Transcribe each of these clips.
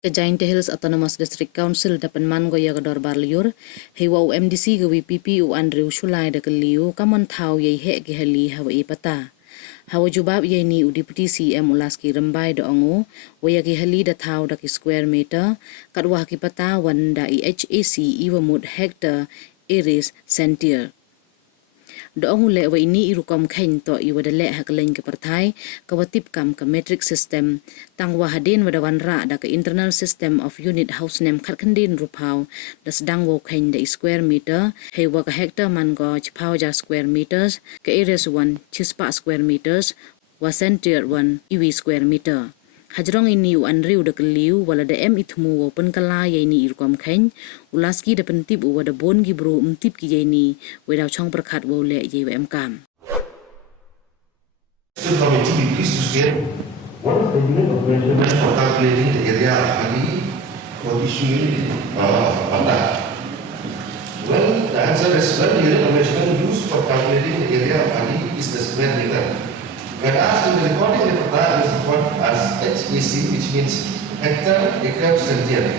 Giant Hills Autonomous District Council dapat mango ya gador barliur hewa UMDC gawi PPU Andrew Shulai da keliu kaman tau ye he ge Hali hawa Patta hawa jubab ye ni Deputy CM ulaski rembai da ongo waya ge Hali da tau da ki square meter kadwa ki Patta wanda IHAC iwa mud hectare iris sentier Doong le wa ini rukom kheiñ to i wada le hak lain ke partai ka watip kam ka metric system tang wa hadin wada wanra da ka internal system of unit house name khat khandin rupau da sedang wo kheiñ da square meter he wa ka hectare man go chpau ja square meters ka areas 1 chispa square meters wa center 1 iwi square meter Hajrong ini u anriu da keliu wala da ithmu wo pynkylla ye ni rukom kheiñ ulaski da pentip u wada bon gi bro umtip ki ye ni weda chong pyrkhat wo le ye kam So committee be pleased to state what is the unit of measurement for calculating the area of Hali for issue unit Patta? Well, the answer is the unit of measurement used for calculating the area of Hali is the square meter. When asked in the recording, the Patta is referred as HAC, which means hectare, acre, centimeter.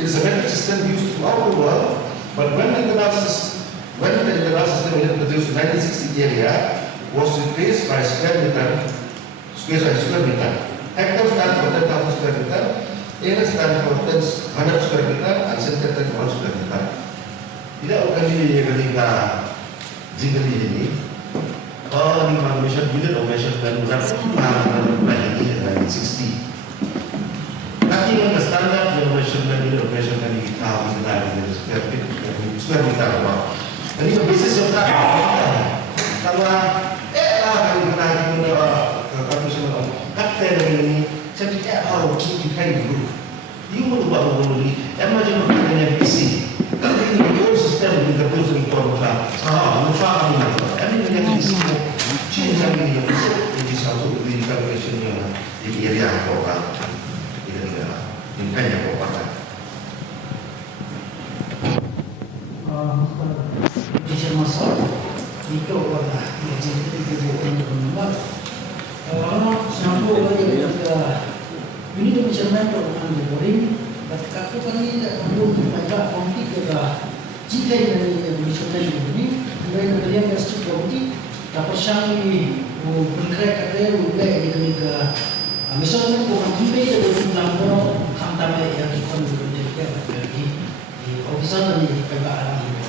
It is a metric system used throughout the world, but when the internal system introduced in 1960 area was replaced by square meter. Hectare stands for 10,000 square meter, area stands for 100 square meter, and centimeter for 1 square meter. Tidak kali ketika jika ini ni measure unit of measurement berapa ini 1960. Tapi yang standar measurement unit of measurement di tahun ini square meter apa? Ini basis yang tak kalau kalau kita calculation of hectare ini saya tahu kita kayak dulu. Ini mau buat ini, emerging dengan BC. Kalau ini whole system kita terus dikontrol. Lupa ini yang BC. Change ini yang ini satu di calculation yang di area apa? Ini kan yang apa? Bisa masuk itu adalah jadi itu bukan sampai pada ini tu measurement orang boring, tapi kalau kami tidak perlu kita konti kita jika ini measurement ini, mereka berikan kasih konti, tapi sang ini bergerak kerja mulai dari ke measurement orang jika itu berlaku hantar yang kita berikan dari officer ini perbaikan ini.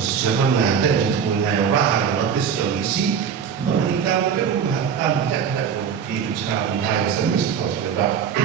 Siapa mengatakan untuk mengenai orang notis yang isi mereka mungkin mengatakan tidak ada di bicara mengenai servis atau sebagainya.